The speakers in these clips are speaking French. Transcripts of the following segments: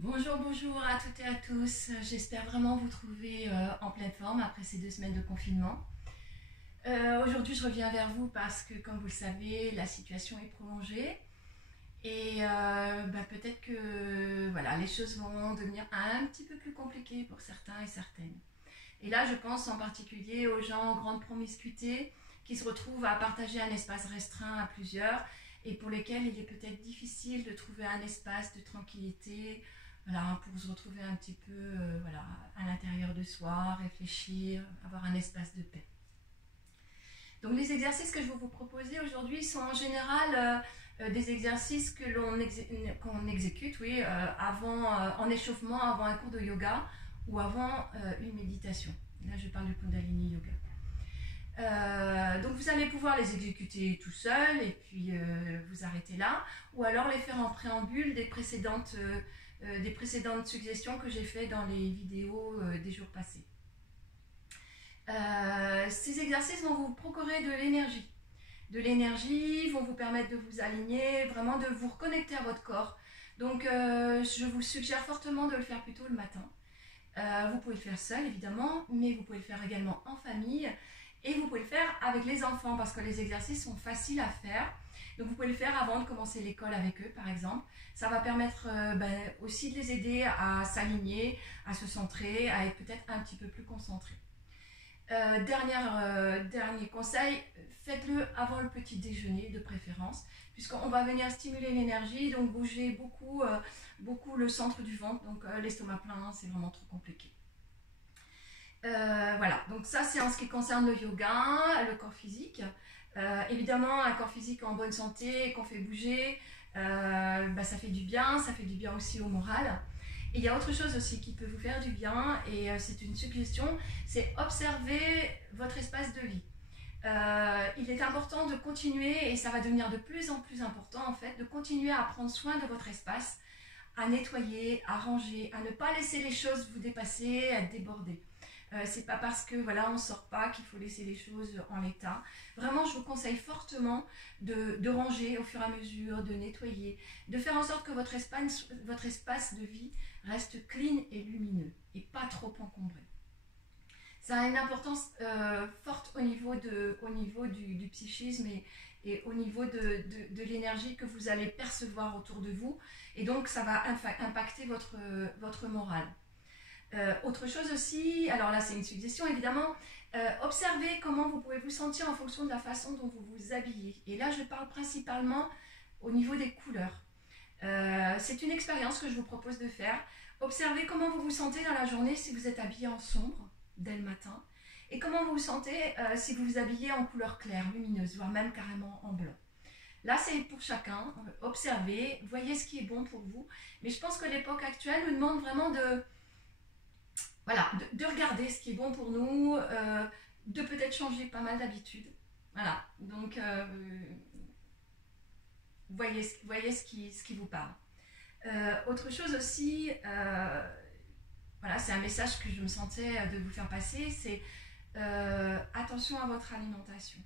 Bonjour, bonjour à toutes et à tous. J'espère vraiment vous trouver en pleine forme après ces 2 semaines de confinement. Aujourd'hui, je reviens vers vous parce que, comme vous le savez, la situation est prolongée et peut-être que voilà, les choses vont devenir un petit peu plus compliquées pour certains et certaines. Et là, je pense en particulier aux gens en grande promiscuité qui se retrouvent à partager un espace restreint à plusieurs et pour lesquels il est peut-être difficile de trouver un espace de tranquillité, voilà, pour se retrouver un petit peu voilà, à l'intérieur de soi, réfléchir, avoir un espace de paix. Donc les exercices que je vais vous proposer aujourd'hui sont en général des exercices qu'on exécute avant, en échauffement, avant un cours de yoga ou avant une méditation. Là, je parle du Kundalini Yoga. Donc vous allez pouvoir les exécuter tout seul et puis vous arrêter là, ou alors les faire en préambule des précédentes suggestions que j'ai faites dans les vidéos des jours passés. Ces exercices vont vous procurer de l'énergie. De l'énergie, vont vous permettre de vous aligner, vraiment de vous reconnecter à votre corps. Donc je vous suggère fortement de le faire plutôt le matin. Vous pouvez le faire seul évidemment, mais vous pouvez le faire également en famille. Et vous pouvez le faire avec les enfants parce que les exercices sont faciles à faire. Donc vous pouvez le faire avant de commencer l'école avec eux par exemple. Ça va permettre aussi de les aider à s'aligner, à se centrer, à être peut-être un petit peu plus concentrés. Dernier conseil, faites-le avant le petit déjeuner de préférence, puisqu'on va venir stimuler l'énergie, donc bouger beaucoup le centre du ventre, donc l'estomac plein, c'est vraiment trop compliqué. Voilà, donc ça c'est en ce qui concerne le yoga, le corps physique. Évidemment, un corps physique en bonne santé, qu'on fait bouger, ça fait du bien, ça fait du bien aussi au moral. Et il y a autre chose aussi qui peut vous faire du bien, et c'est une suggestion, c'est observer votre espace de vie. Il est important de continuer, et ça va devenir de plus en plus important en fait, de continuer à prendre soin de votre espace, à nettoyer, à ranger, à ne pas laisser les choses vous dépasser, à déborder. C'est pas parce que voilà on sort pas qu'il faut laisser les choses en l'état. Vraiment, je vous conseille fortement de ranger au fur et à mesure, de nettoyer, de faire en sorte que votre espace de vie reste clean et lumineux et pas trop encombré. Ça a une importance forte au niveau du psychisme et au niveau de l'énergie que vous allez percevoir autour de vous, et donc ça va impacter votre morale. Autre chose aussi, alors là c'est une suggestion évidemment, observez comment vous pouvez vous sentir en fonction de la façon dont vous vous habillez. Et là je parle principalement au niveau des couleurs. C'est une expérience que je vous propose de faire. Observez comment vous vous sentez dans la journée si vous êtes habillé en sombre dès le matin, et comment vous vous sentez si vous vous habillez en couleur claire, lumineuse, voire même carrément en blanc. Là, c'est pour chacun. Observez, voyez ce qui est bon pour vous. Mais je pense que l'époque actuelle nous demande vraiment de regarder ce qui est bon pour nous, de peut-être changer pas mal d'habitudes. Voilà, donc voyez ce qui vous parle. Autre chose aussi, voilà, c'est un message que je me sentais de vous faire passer, c'est attention à votre alimentation.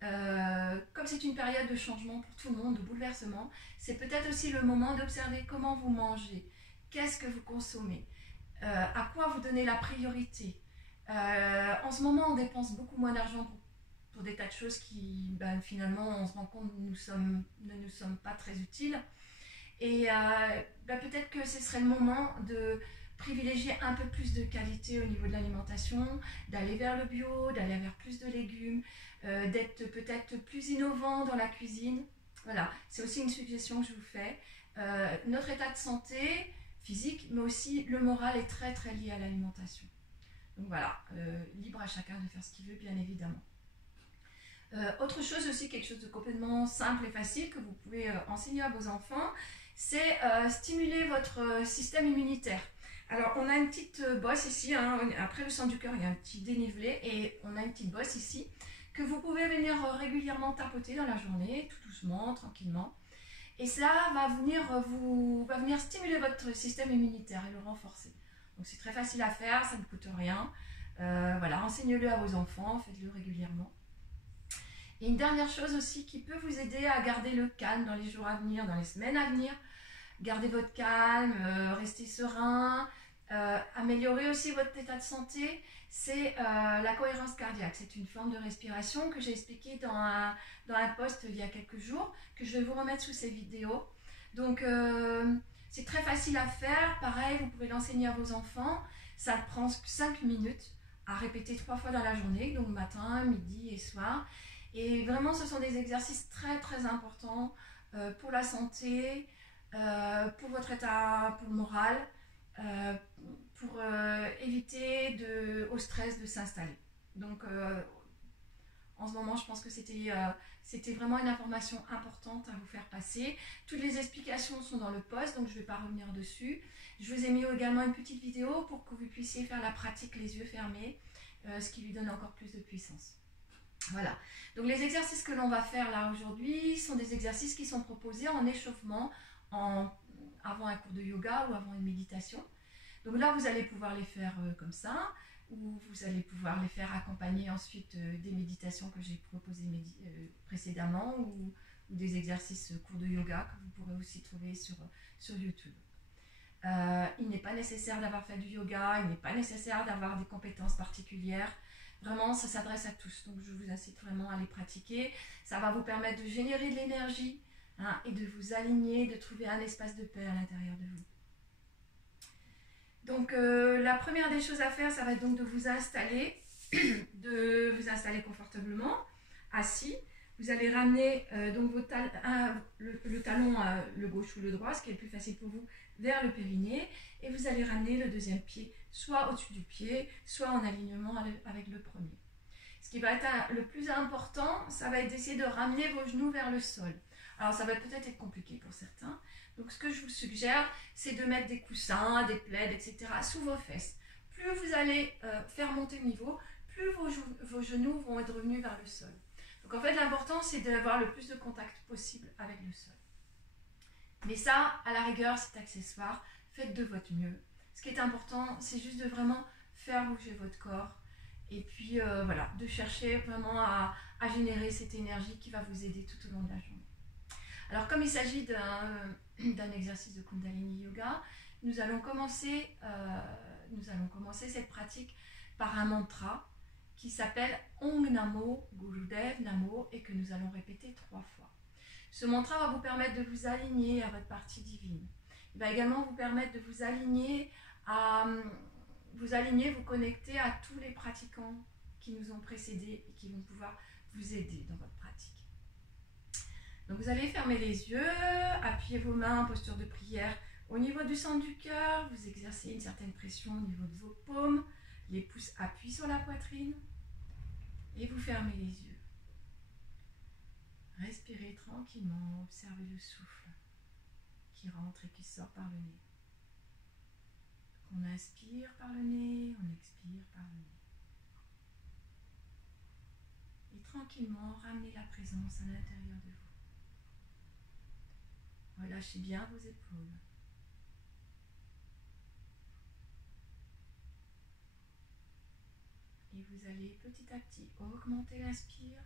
Comme c'est une période de changement pour tout le monde, de bouleversement, c'est peut-être aussi le moment d'observer comment vous mangez, qu'est-ce que vous consommez, à quoi vous donnez la priorité. En ce moment, on dépense beaucoup moins d'argent pour des tas de choses qui, finalement, on se rend compte ne nous sommes pas très utiles. Et peut-être que ce serait le moment de privilégier un peu plus de qualité au niveau de l'alimentation, d'aller vers le bio, d'aller vers plus de légumes, d'être peut-être plus innovant dans la cuisine. Voilà, c'est aussi une suggestion que je vous fais. Notre état de santé physique, mais aussi le moral est très très lié à l'alimentation. Donc voilà, libre à chacun de faire ce qu'il veut, bien évidemment. Autre chose aussi, quelque chose de complètement simple et facile que vous pouvez enseigner à vos enfants, c'est stimuler votre système immunitaire. Alors on a une petite bosse ici, hein, après le centre du cœur il y a un petit dénivelé et on a une petite bosse ici que vous pouvez venir régulièrement tapoter dans la journée, tout doucement, tranquillement. Et ça va venir stimuler votre système immunitaire et le renforcer. Donc c'est très facile à faire, ça ne coûte rien. Voilà, enseignez-le à vos enfants, faites-le régulièrement. Et une dernière chose aussi qui peut vous aider à garder le calme dans les jours à venir, dans les semaines à venir, garder votre calme, rester serein, améliorer aussi votre état de santé, c'est la cohérence cardiaque. C'est une forme de respiration que j'ai expliqué dans un post il y a quelques jours, que je vais vous remettre sous ces vidéos. Donc c'est très facile à faire, pareil, vous pouvez l'enseigner à vos enfants. Ça prend 5 minutes à répéter 3 fois dans la journée, donc matin, midi et soir. Et vraiment, ce sont des exercices très très importants pour la santé, pour votre état, pour le moral, pour éviter au stress de s'installer. Donc en ce moment, je pense que c'était vraiment une information importante à vous faire passer. Toutes les explications sont dans le post, donc je ne vais pas revenir dessus. Je vous ai mis également une petite vidéo pour que vous puissiez faire la pratique les yeux fermés, ce qui lui donne encore plus de puissance. Voilà, donc les exercices que l'on va faire là aujourd'hui sont des exercices qui sont proposés en échauffement avant un cours de yoga ou avant une méditation. Donc là, vous allez pouvoir les faire comme ça, ou vous allez pouvoir les faire accompagner ensuite des méditations que j'ai proposées précédemment, ou des exercices cours de yoga que vous pourrez aussi trouver sur YouTube. Il n'est pas nécessaire d'avoir fait du yoga, il n'est pas nécessaire d'avoir des compétences particulières. Vraiment, ça s'adresse à tous. Donc, je vous incite vraiment à les pratiquer. Ça va vous permettre de générer de l'énergie et de vous aligner, de trouver un espace de paix à l'intérieur de vous. Donc, la première des choses à faire, ça va être donc de vous installer, confortablement, assis. Vous allez ramener donc le talon, le gauche ou le droit, ce qui est le plus facile pour vous, vers le périnée. Et vous allez ramener le deuxième pied, soit au-dessus du pied, soit en alignement avec le premier. Ce qui va être le plus important, ça va être d'essayer de ramener vos genoux vers le sol. Alors, ça va peut-être être compliqué pour certains. Donc, ce que je vous suggère, c'est de mettre des coussins, des plaids, etc. sous vos fesses. Plus vous allez faire monter le niveau, plus vos genoux vont être revenus vers le sol. Donc, en fait, l'important, c'est d'avoir le plus de contact possible avec le sol. Mais ça, à la rigueur, c'est accessoire. Faites de votre mieux. Ce qui est important, c'est juste de vraiment faire bouger votre corps. Et puis, voilà, de chercher vraiment à générer cette énergie qui va vous aider tout au long de la journée. Alors, comme il s'agit d'un exercice de Kundalini Yoga, nous allons commencer cette pratique par un mantra qui s'appelle Om Namo Gurudev Namo et que nous allons répéter 3 fois. Ce mantra va vous permettre de vous aligner à votre partie divine. Il va également vous permettre de vous aligner, vous connecter à tous les pratiquants qui nous ont précédés et qui vont pouvoir vous aider dans votre pratique. Donc vous allez fermer les yeux, appuyer vos mains en posture de prière au niveau du centre du cœur, vous exercez une certaine pression au niveau de vos paumes, les pouces appuient sur la poitrine et vous fermez les yeux. Respirez tranquillement, observez le souffle qui rentre et qui sort par le nez. On inspire par le nez, on expire par le nez. Et tranquillement, ramenez la présence à l'intérieur de vous. Relâchez bien vos épaules. Et vous allez petit à petit augmenter l'inspire.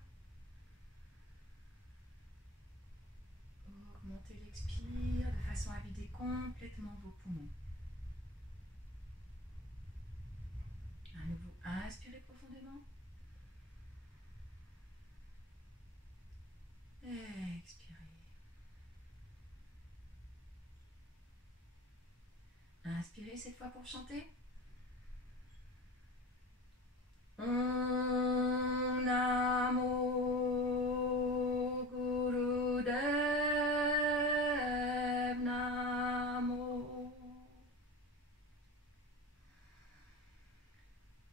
Augmentez l'expire de façon à vider complètement vos poumons. À nouveau, inspirez profondément. Expirez. Inspirez cette fois pour chanter. Om Namo Gurudev Namo.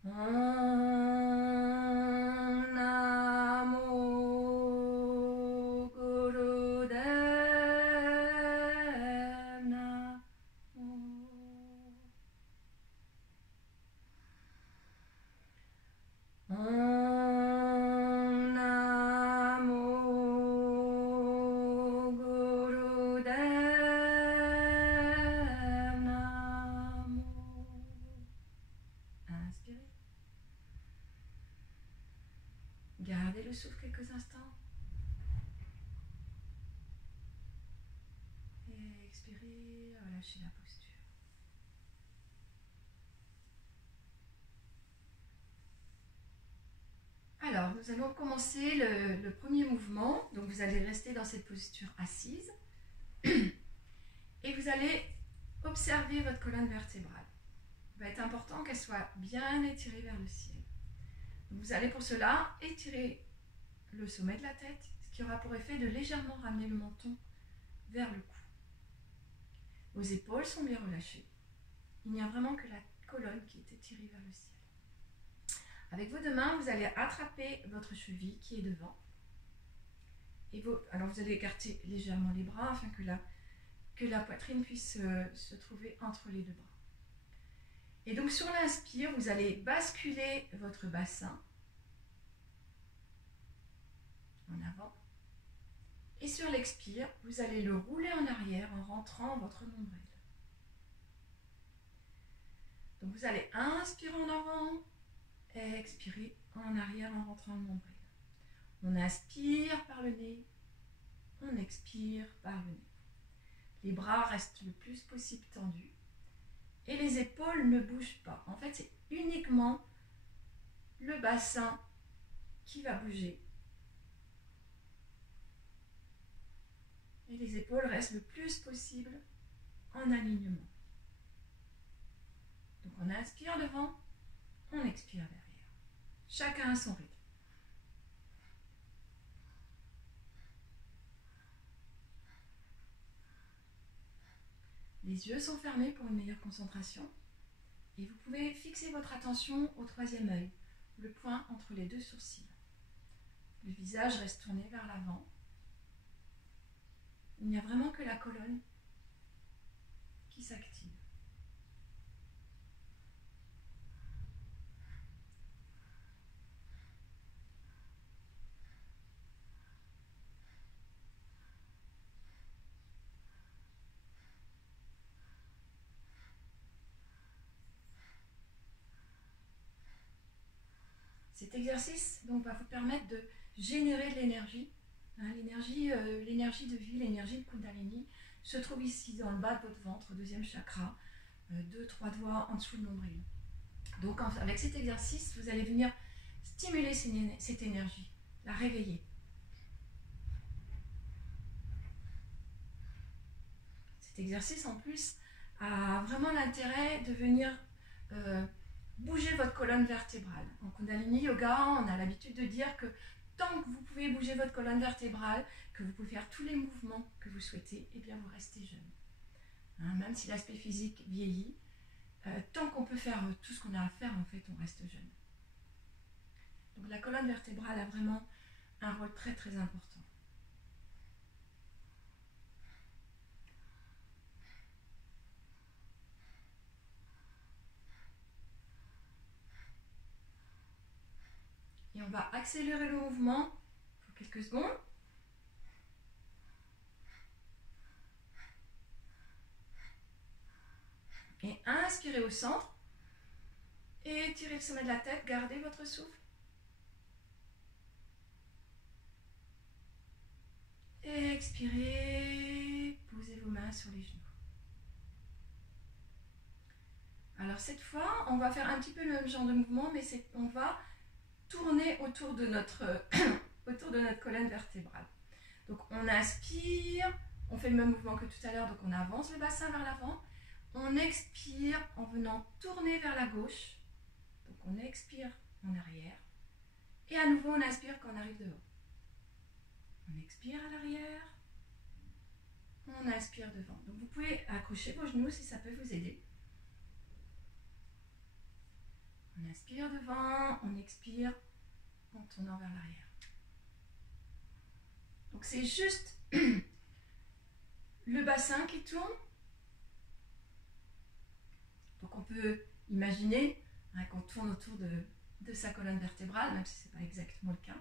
Om Namo Gurudev Namo. expirez, relâchez la posture. Alors, nous allons commencer le premier mouvement. Donc, vous allez rester dans cette posture assise. Et vous allez observer votre colonne vertébrale. Il va être important qu'elle soit bien étirée vers le ciel. Donc, vous allez pour cela étirer le sommet de la tête, ce qui aura pour effet de légèrement ramener le menton vers le cou. Vos épaules sont bien relâchées. Il n'y a vraiment que la colonne qui est étirée vers le ciel. Avec vos deux mains, vous allez attraper votre cheville qui est devant. Alors vous allez écarter légèrement les bras afin que la poitrine puisse se trouver entre les deux bras. Et donc sur l'inspire, vous allez basculer votre bassin en avant. Et sur l'expire, vous allez le rouler en arrière en rentrant votre nombril. Donc vous allez inspirer en avant, expirer en arrière en rentrant le nombril. On inspire par le nez, on expire par le nez. Les bras restent le plus possible tendus et les épaules ne bougent pas. En fait, c'est uniquement le bassin qui va bouger. Et les épaules restent le plus possible en alignement. Donc on inspire devant, on expire derrière. Chacun à son rythme. Les yeux sont fermés pour une meilleure concentration. Et vous pouvez fixer votre attention au troisième œil, le point entre les deux sourcils. Le visage reste tourné vers l'avant. Il n'y a vraiment que la colonne qui s'active. Cet exercice donc, va vous permettre de générer de l'énergie. L'énergie de vie, l'énergie de Kundalini se trouve ici dans le bas de votre ventre, deuxième chakra, 2-3 doigts en dessous du nombril. Donc avec cet exercice, vous allez venir stimuler cette énergie, la réveiller. Cet exercice en plus a vraiment l'intérêt de venir bouger votre colonne vertébrale. En Kundalini Yoga, on a l'habitude de dire que tant que vous pouvez bouger votre colonne vertébrale, que vous pouvez faire tous les mouvements que vous souhaitez, eh bien vous restez jeune. Même si l'aspect physique vieillit, tant qu'on peut faire tout ce qu'on a à faire, en fait, on reste jeune. Donc la colonne vertébrale a vraiment un rôle très très important. Et on va accélérer le mouvement pour quelques secondes. Et inspirez au centre. Et étirez le sommet de la tête, gardez votre souffle. Et expirez, posez vos mains sur les genoux. Alors cette fois, on va faire un petit peu le même genre de mouvement, mais on va tourner autour de notre colonne vertébrale. Donc on inspire, on fait le même mouvement que tout à l'heure, donc on avance le bassin vers l'avant. On expire en venant tourner vers la gauche. Donc on expire en arrière. Et à nouveau on inspire quand on arrive devant. On expire à l'arrière. On inspire devant. Donc vous pouvez accrocher vos genoux si ça peut vous aider. On inspire devant, on expire en tournant vers l'arrière. Donc c'est juste le bassin qui tourne. Donc on peut imaginer qu'on tourne autour de sa colonne vertébrale, même si ce n'est pas exactement le cas.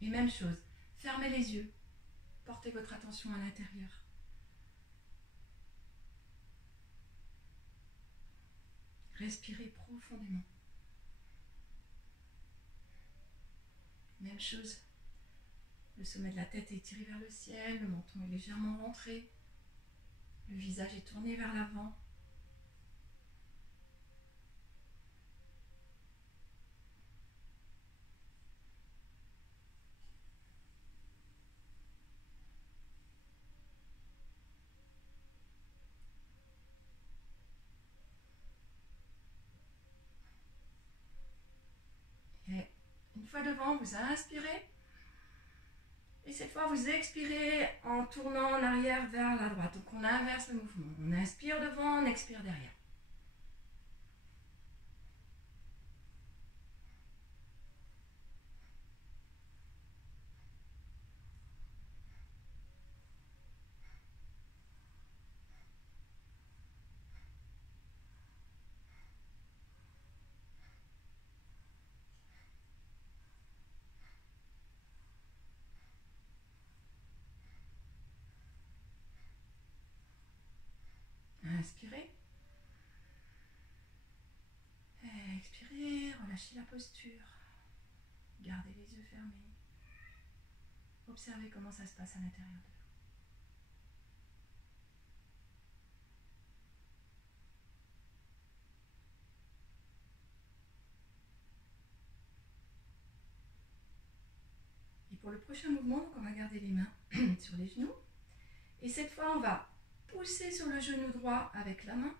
Et même chose, fermez les yeux, portez votre attention à l'intérieur. Respirez profondément. Même chose, le sommet de la tête est tiré vers le ciel, le menton est légèrement rentré, le visage est tourné vers l'avant. Et une fois devant, vous inspirez. Et cette fois, vous expirez en tournant en arrière vers la droite. Donc, on inverse le mouvement. On inspire devant, on expire derrière. Inspirez. Expirez, relâchez la posture. Gardez les yeux fermés. Observez comment ça se passe à l'intérieur de vous. Et pour le prochain mouvement, donc on va garder les mains sur les genoux. Et cette fois, on va pousser sur le genou droit avec la main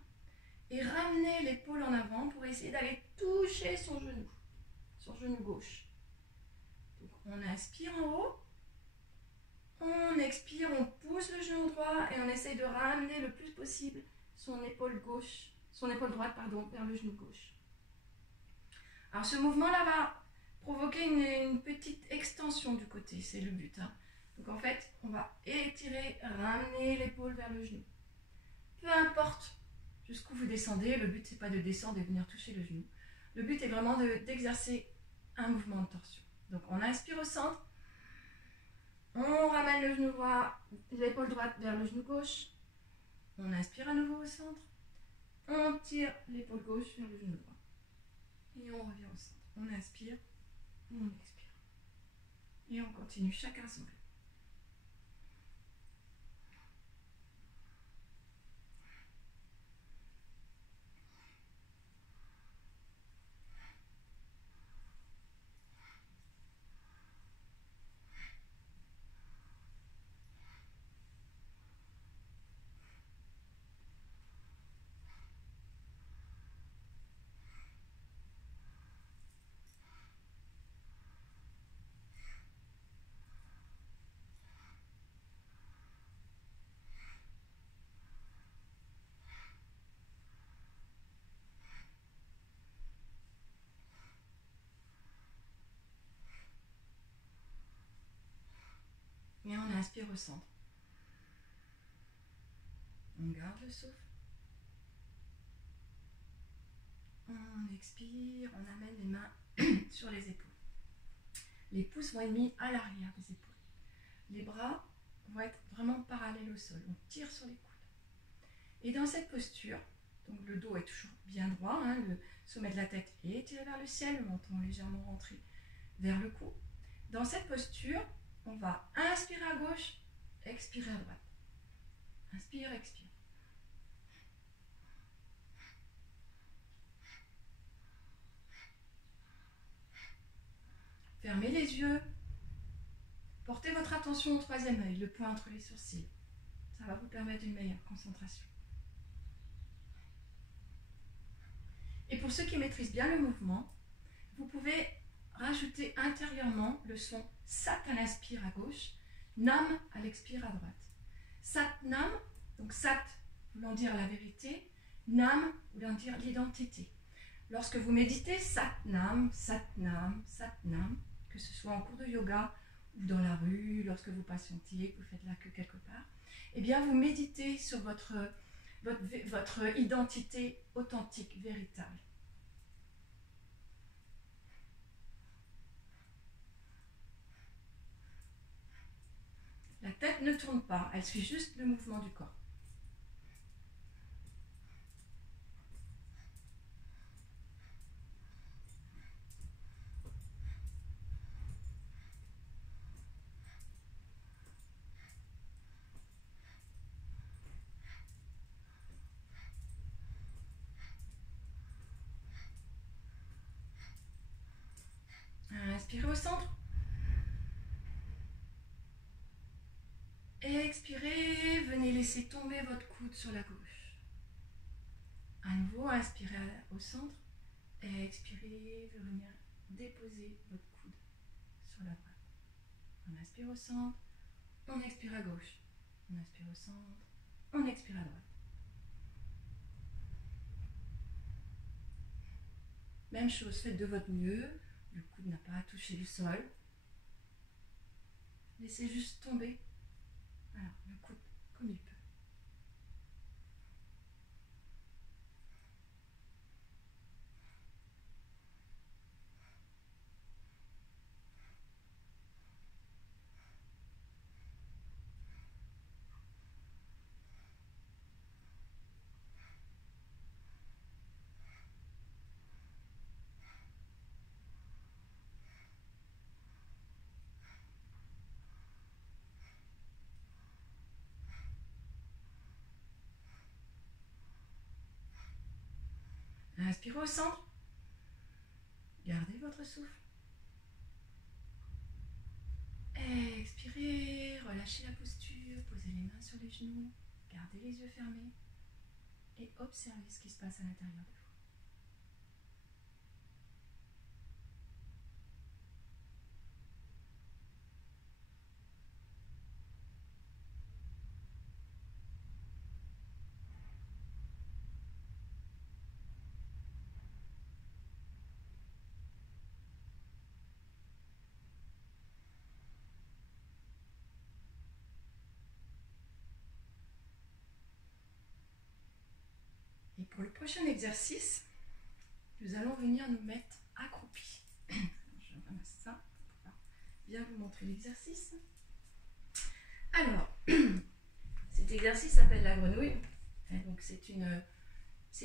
et ramener l'épaule en avant pour essayer d'aller toucher son genou gauche. Donc on inspire en haut, on expire, on pousse le genou droit et on essaye de ramener le plus possible son épaule droite vers le genou gauche. Alors ce mouvement-là va provoquer une petite extension du côté, c'est le but. Donc en fait, on va étirer, ramener l'épaule vers le genou. Peu importe jusqu'où vous descendez, le but c'est pas de descendre et venir toucher le genou. Le but est vraiment d'exercer un mouvement de torsion. Donc on inspire au centre, on ramène le genou droit, l'épaule droite vers le genou gauche, on inspire à nouveau au centre, on tire l'épaule gauche vers le genou droit et on revient au centre. On inspire, on expire et on continue chacun son rythme. Et on inspire au centre. On garde le souffle. On expire, on amène les mains sur les épaules. Les pouces vont être mis à l'arrière des épaules. Les bras vont être vraiment parallèles au sol. On tire sur les coudes. Et dans cette posture, donc le dos est toujours bien droit, le sommet de la tête est tiré vers le ciel, le menton légèrement rentré vers le cou. Dans cette posture, on va inspirer à gauche, expirer à droite. Inspire, expire. Fermez les yeux. Portez votre attention au troisième œil, le point entre les sourcils. Ça va vous permettre une meilleure concentration. Et pour ceux qui maîtrisent bien le mouvement, vous pouvez rajouter intérieurement le son Sat à l'inspire à gauche, Nam à l'expire à droite. Sat Nam, donc Sat voulant dire la vérité, Nam voulant dire l'identité. Lorsque vous méditez Sat Nam, Sat Nam, Sat Nam, que ce soit en cours de yoga ou dans la rue, lorsque vous patientez, que vous faites la queue quelque part, eh bien vous méditez sur votre identité authentique, véritable. La tête ne tourne pas, elle suit juste le mouvement du corps. Expirez, venez laisser tomber votre coude sur la gauche. À nouveau, inspirez au centre. Expirez, venir déposer votre coude sur la droite. On inspire au centre, on expire à gauche. On inspire au centre, on expire à droite. Même chose, faites de votre mieux. Le coude n'a pas touché le sol. Laissez juste tomber. Alors, le coude comme il peut. Inspirez au centre. Gardez votre souffle. Expirez, relâchez la posture, posez les mains sur les genoux, gardez les yeux fermés et observez ce qui se passe à l'intérieur de vous. Et pour le prochain exercice, nous allons venir nous mettre accroupis. Je ramasse ça pour bien vous montrer l'exercice. Alors, cet exercice s'appelle la grenouille. Et donc c'est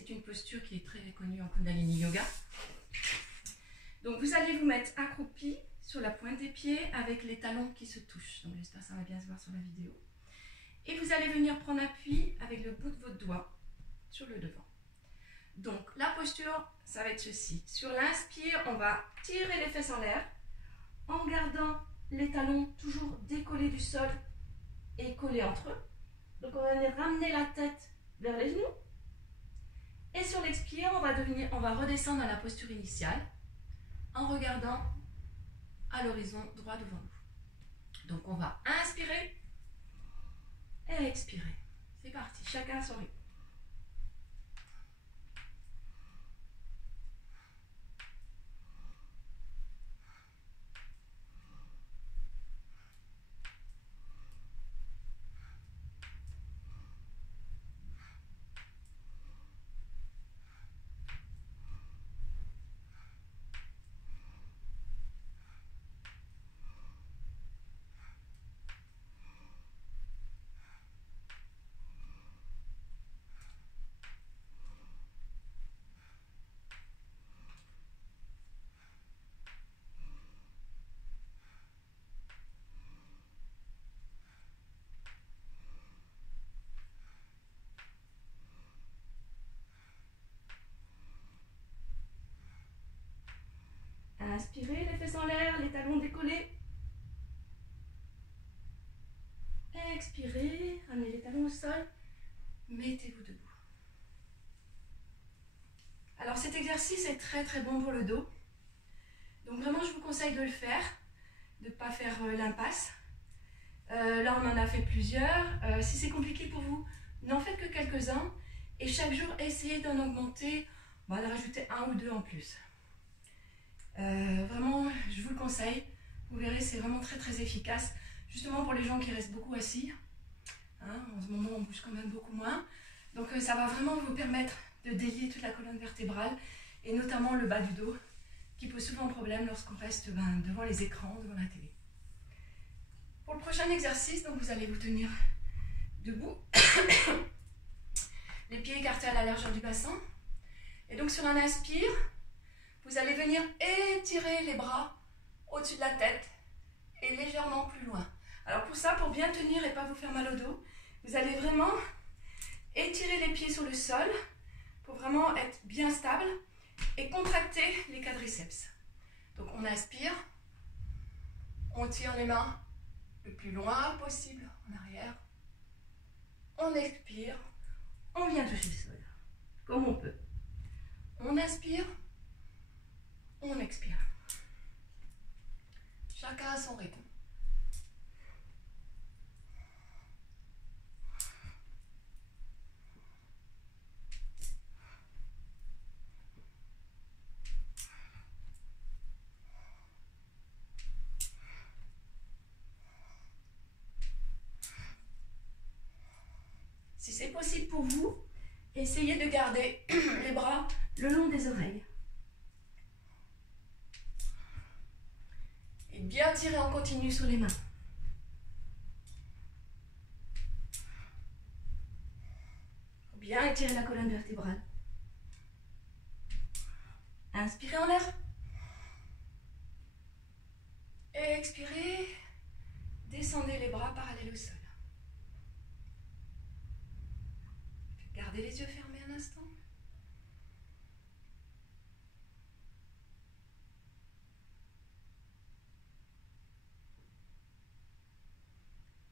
une posture qui est très connue en Kundalini Yoga. Donc vous allez vous mettre accroupi sur la pointe des pieds avec les talons qui se touchent. Donc j'espère que ça va bien se voir sur la vidéo. Et vous allez venir prendre appui avec le bout de votre doigt sur le devant. Donc la posture, ça va être ceci. Sur l'inspire, on va tirer les fesses en l'air en gardant les talons toujours décollés du sol et collés entre eux. Donc on va venir ramener la tête vers les genoux. Et sur l'expire, on va redescendre à la posture initiale en regardant à l'horizon droit devant nous. Donc on va inspirer et expirer. C'est parti, chacun à son rythme. Inspirez, les fesses en l'air, les talons décollés. Expirez, ramenez les talons au sol. Mettez-vous debout. Alors cet exercice est très très bon pour le dos. Donc vraiment je vous conseille de le faire, de ne pas faire l'impasse. Là on en a fait plusieurs. Si c'est compliqué pour vous, n'en faites que quelques-uns. Et chaque jour essayez d'en augmenter, de rajouter un ou deux en plus. Vraiment, je vous le conseille. Vous verrez, c'est vraiment très très efficace. Justement pour les gens qui restent beaucoup assis. En ce moment, on bouge quand même beaucoup moins. Donc ça va vraiment vous permettre de délier toute la colonne vertébrale et notamment le bas du dos qui pose souvent problème lorsqu'on reste devant les écrans, devant la télé. Pour le prochain exercice, donc vous allez vous tenir debout. Les pieds écartés à la largeur du bassin. Et donc sur un inspire, vous allez venir étirer les bras au-dessus de la tête et légèrement plus loin. Alors pour ça, pour bien tenir et pas vous faire mal au dos, vous allez vraiment étirer les pieds sur le sol pour vraiment être bien stable et contracter les quadriceps. Donc on inspire, on tire les mains le plus loin possible en arrière. On expire, on vient toucher le sol, comme on peut. On inspire, on expire. Chacun à son rythme. Si c'est possible pour vous, essayez de garder les bras le long des oreilles. Et bien tirer en continu sur les mains. Bien étirer la colonne vertébrale. Inspirez en l'air. Et expirez. Descendez les bras parallèles au sol. Gardez les yeux fermés un instant.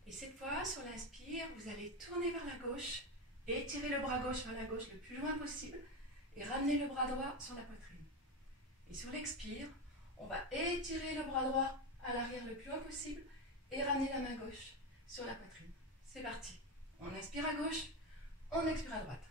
Et cette fois, sur l'inspire, vous allez tourner vers la gauche et étirer le bras gauche vers la gauche le plus loin possible et ramener le bras droit sur la poitrine. Et sur l'expire, on va étirer le bras droit à l'arrière le plus loin possible et ramener la main gauche sur la poitrine. C'est parti. On inspire à gauche, on expire à droite.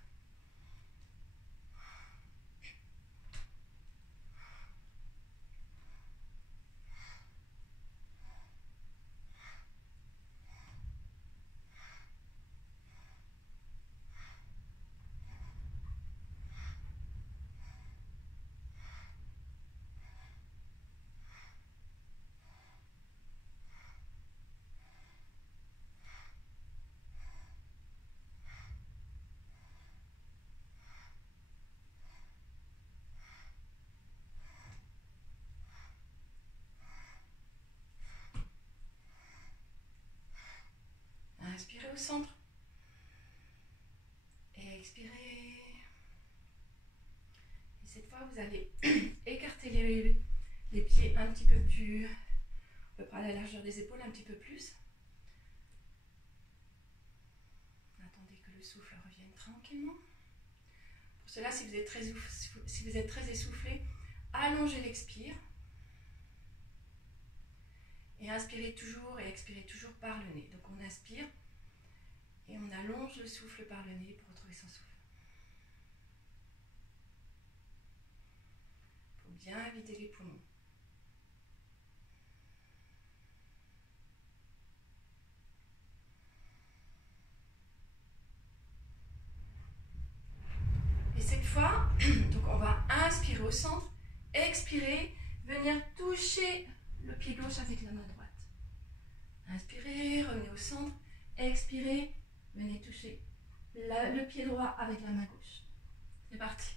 Inspirez au centre. Et expirez. Et cette fois, vous allez écarter les pieds un petit peu plus, à peu près à la largeur des épaules, un petit peu plus. Attendez que le souffle revienne tranquillement. Pour cela, si vous êtes très essoufflé, allongez l'expire. Et inspirez toujours et expirez toujours par le nez. Donc on inspire et on allonge le souffle par le nez pour retrouver son souffle. Il faut bien vider les poumons. Et cette fois, donc on va inspirer au centre, expirer, venir toucher le pied gauche avec la main droite. Inspirez, revenez au centre, expirez, venez toucher le pied droit avec la main gauche. C'est parti.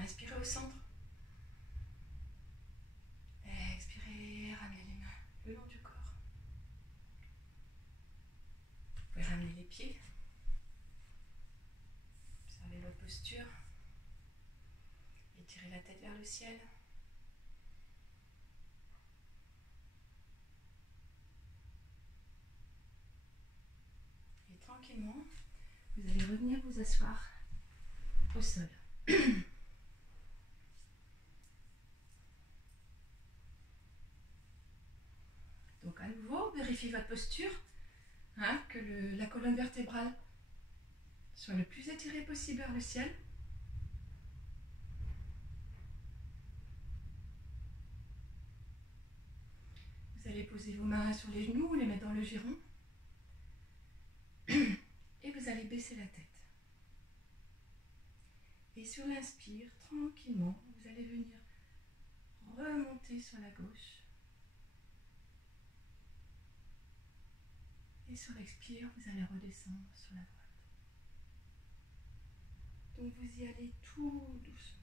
Inspirez au centre. Expirez, ramenez les mains le long du corps. Vous pouvez ramener les pieds. Observez votre posture. Étirez la tête vers le ciel. Et tranquillement, vous allez revenir vous asseoir au sol. Donc à nouveau, vérifiez votre posture, que la colonne vertébrale soit le plus étirée possible vers le ciel. Vous allez poser vos mains sur les genoux, les mettre dans le giron. Et vous allez baisser la tête. Et sur l'inspire, tranquillement, vous allez venir remonter sur la gauche. sur l'expire, vous allez redescendre sur la droite. Donc vous y allez tout doucement.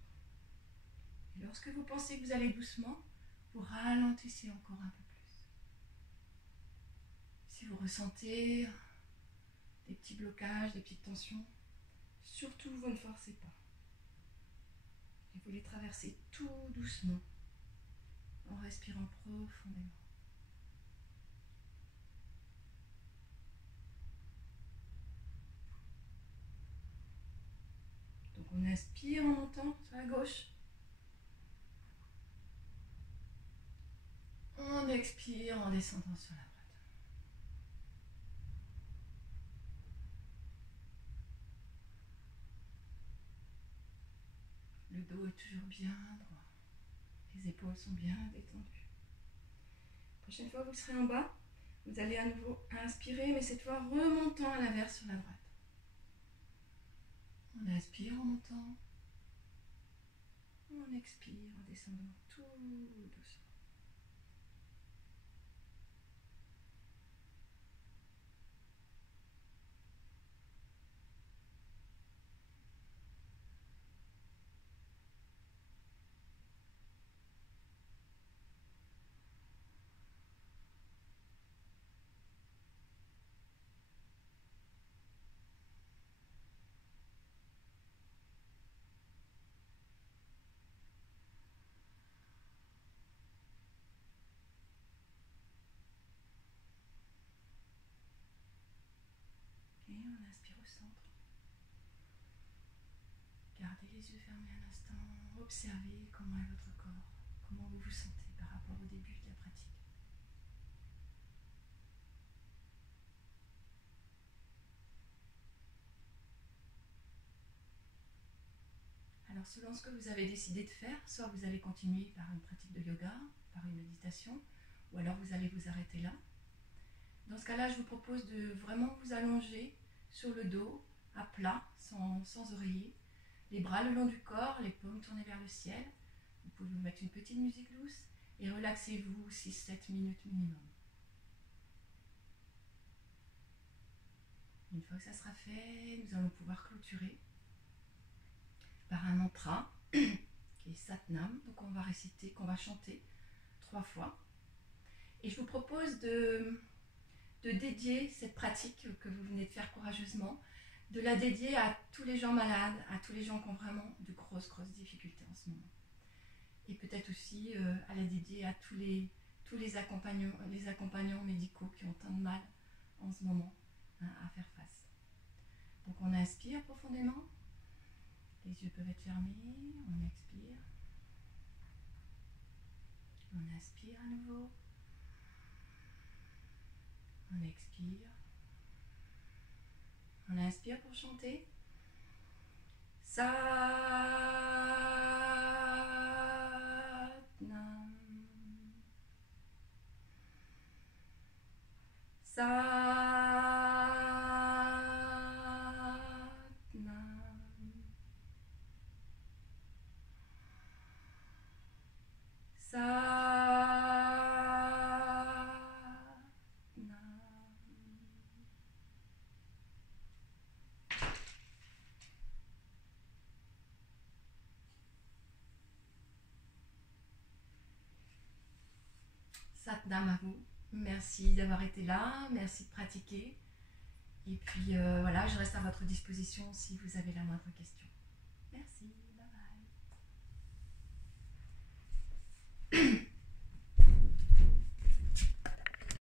Et lorsque vous pensez que vous allez doucement, vous ralentissez encore un peu plus. Si vous ressentez des petits blocages, des petites tensions, surtout vous ne forcez pas. Et vous les traversez tout doucement en respirant profondément. Donc on inspire en montant sur la gauche. On expire en descendant sur la droite. Le dos est toujours bien droit. Les épaules sont bien détendues. La prochaine fois, vous serez en bas. Vous allez à nouveau inspirer, mais cette fois remontant à l'inverse sur la droite. On inspire en montant. On expire en descendant tout doucement. Et on inspire au centre. Gardez les yeux fermés un instant. Observez comment est votre corps, comment vous vous sentez par rapport au début de la pratique. Alors selon ce que vous avez décidé de faire, soit vous allez continuer par une pratique de yoga, par une méditation, ou alors vous allez vous arrêter là. Dans ce cas-là, je vous propose de vraiment vous allonger sur le dos, à plat, sans oreiller, les bras le long du corps, les paumes tournées vers le ciel. Vous pouvez vous mettre une petite musique douce et relaxez-vous 6-7 minutes minimum. Une fois que ça sera fait, nous allons pouvoir clôturer par un mantra qui est Satnam, donc on va réciter, qu'on va chanter 3 fois. Et je vous propose de dédier cette pratique que vous venez de faire courageusement, de la dédier à tous les gens malades, à tous les gens qui ont vraiment de grosses difficultés en ce moment. Et peut-être aussi à la dédier à tous les accompagnants médicaux qui ont tant de mal en ce moment à faire face. Donc on inspire profondément, les yeux peuvent être fermés, on expire, on inspire à nouveau, on expire, on inspire pour chanter. Satnam. Satnam. Satnam. Satnam à vous. Merci d'avoir été là, merci de pratiquer. Et puis voilà, je reste à votre disposition si vous avez la moindre question.